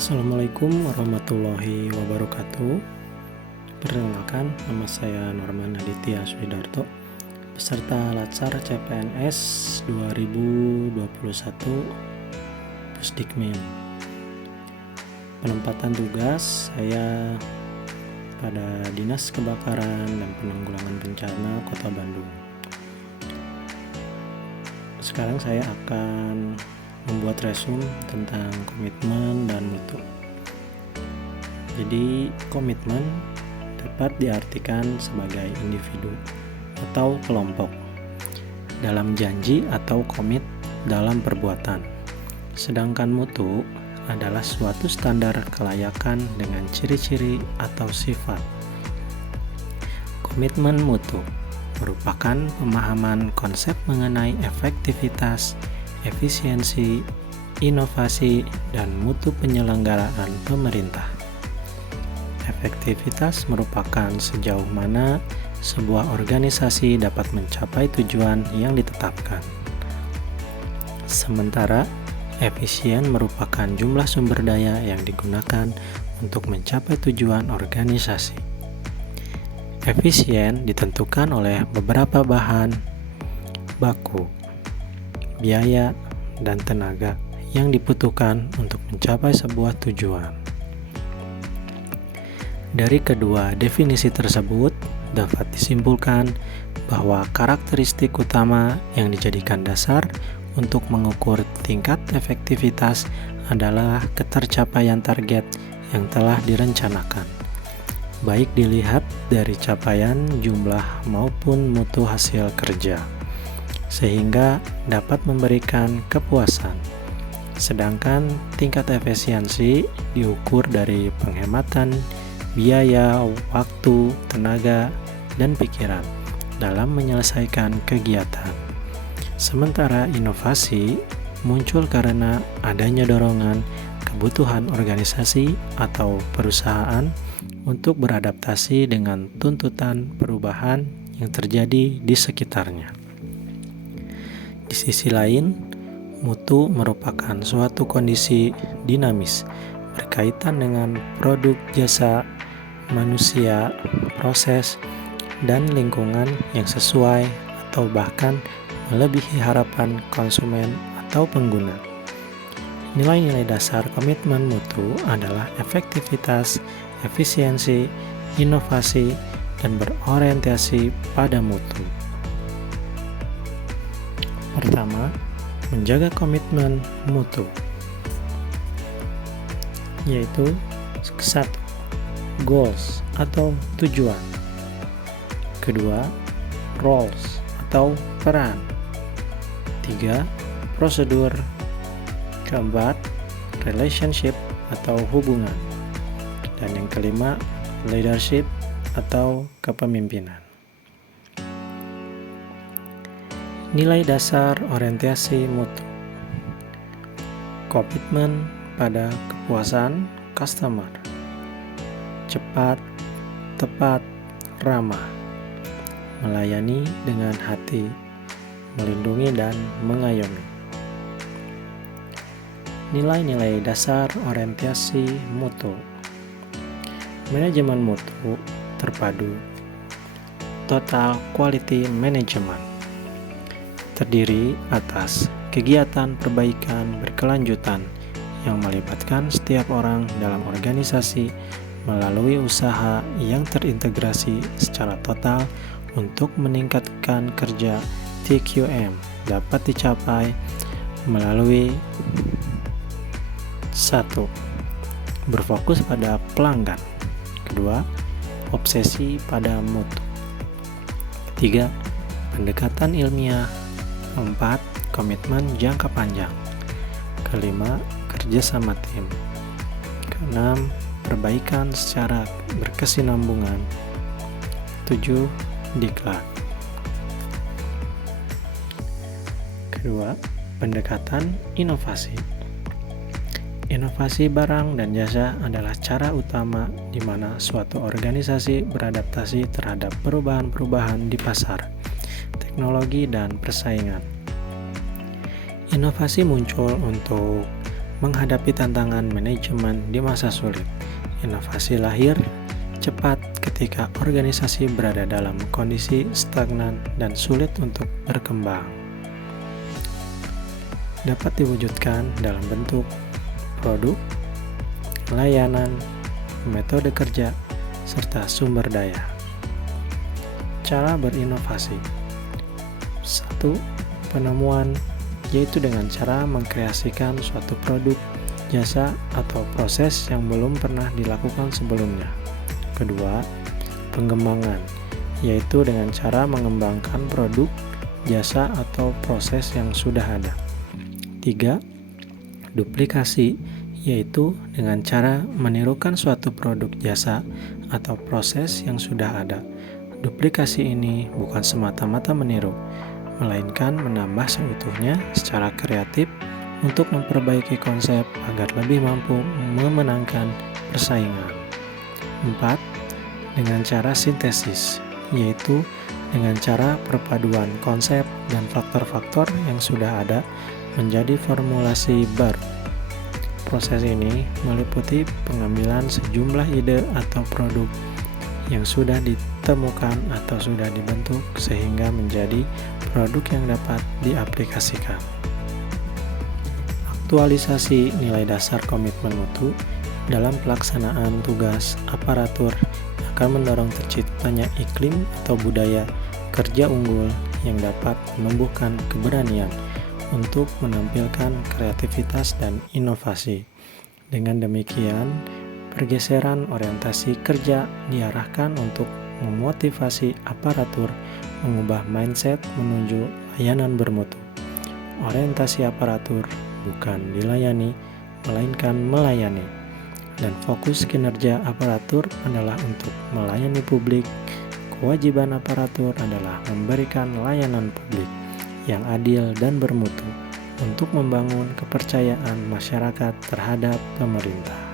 Assalamualaikum warahmatullahi wabarakatuh. Perkenalkan, nama saya Norman Aditya Swidarto, peserta Latsar CPNS 2021 Pusdikmin. Penempatan tugas saya pada Dinas Kebakaran dan Penanggulangan Bencana Kota Bandung. Sekarang saya akan membuat resume tentang komitmen dan mutu. Jadi, komitmen dapat diartikan sebagai individu atau kelompok dalam janji atau komit dalam perbuatan. Sedangkan mutu adalah suatu standar kelayakan dengan ciri-ciri atau sifat. Komitmen mutu merupakan pemahaman konsep mengenai efektivitas, efisiensi, inovasi, dan mutu penyelenggaraan pemerintah. Efektivitas merupakan sejauh mana sebuah organisasi dapat mencapai tujuan yang ditetapkan. Sementara, efisien merupakan jumlah sumber daya yang digunakan untuk mencapai tujuan organisasi. Efisien ditentukan oleh beberapa bahan baku, biaya, dan tenaga yang dibutuhkan untuk mencapai sebuah tujuan. Dari kedua definisi tersebut, dapat disimpulkan bahwa karakteristik utama yang dijadikan dasar untuk mengukur tingkat efektivitas adalah ketercapaian target yang telah direncanakan, baik dilihat dari capaian jumlah maupun mutu hasil kerja, sehingga dapat memberikan kepuasan. Sedangkan tingkat efisiensi diukur dari penghematan biaya, waktu, tenaga, dan pikiran dalam menyelesaikan kegiatan. Sementara inovasi muncul karena adanya dorongan kebutuhan organisasi atau perusahaan untuk beradaptasi dengan tuntutan perubahan yang terjadi di sekitarnya. Di sisi lain, mutu merupakan suatu kondisi dinamis berkaitan dengan produk, jasa, manusia, proses, dan lingkungan yang sesuai atau bahkan melebihi harapan konsumen atau pengguna. Nilai-nilai dasar komitmen mutu adalah efektivitas, efisiensi, inovasi, dan berorientasi pada mutu. Pertama, menjaga komitmen mutu, yaitu 1. Goals atau tujuan. Kedua, roles atau peran. 3. Prosedur. Keempat, relationship atau hubungan. Dan yang kelima, leadership atau kepemimpinan. Nilai dasar orientasi mutu. Komitmen pada kepuasan customer. Cepat, tepat, ramah. Melayani dengan hati, melindungi dan mengayomi. Nilai-nilai dasar orientasi mutu. Manajemen mutu terpadu. Total quality management terdiri atas kegiatan perbaikan berkelanjutan yang melibatkan setiap orang dalam organisasi melalui usaha yang terintegrasi secara total untuk meningkatkan kerja TQM dapat dicapai melalui 1. Berfokus pada pelanggan. 2. Obsesi pada mutu. 3. Pendekatan ilmiah. 4. Komitmen jangka panjang. 5. Kerjasama tim. 6. Perbaikan secara berkesinambungan. 7. Diklat. Kedua, pendekatan inovasi. Inovasi barang dan jasa adalah cara utama di mana suatu organisasi beradaptasi terhadap perubahan-perubahan di pasar, teknologi, dan persaingan. Inovasi muncul untuk menghadapi tantangan manajemen di masa sulit. Inovasi lahir cepat ketika organisasi berada dalam kondisi stagnan dan sulit untuk berkembang. Dapat diwujudkan dalam bentuk produk, layanan, metode kerja, serta sumber daya. Cara berinovasi. 1. Penemuan, yaitu dengan cara mengkreasikan suatu produk, jasa, atau proses yang belum pernah dilakukan sebelumnya. Kedua, pengembangan, yaitu dengan cara mengembangkan produk, jasa, atau proses yang sudah ada. 3. Duplikasi, yaitu dengan cara menirukan suatu produk, jasa, atau proses yang sudah ada. Duplikasi ini bukan semata-mata meniru, melainkan menambah seutuhnya secara kreatif untuk memperbaiki konsep agar lebih mampu memenangkan persaingan. 4. Dengan cara sintesis, yaitu dengan cara perpaduan konsep dan faktor-faktor yang sudah ada menjadi formulasi baru. Proses ini meliputi pengambilan sejumlah ide atau produk yang sudah ditemukan atau sudah dibentuk sehingga menjadi produk yang dapat diaplikasikan. Aktualisasi nilai dasar komitmen mutu dalam pelaksanaan tugas aparatur akan mendorong terciptanya iklim atau budaya kerja unggul yang dapat menumbuhkan keberanian untuk menampilkan kreativitas dan inovasi. Dengan demikian, pergeseran orientasi kerja diarahkan untuk memotivasi aparatur mengubah mindset menuju layanan bermutu. Orientasi aparatur bukan dilayani, melainkan melayani. Dan fokus kinerja aparatur adalah untuk melayani publik. Kewajiban aparatur adalah memberikan layanan publik yang adil dan bermutu untuk membangun kepercayaan masyarakat terhadap pemerintah.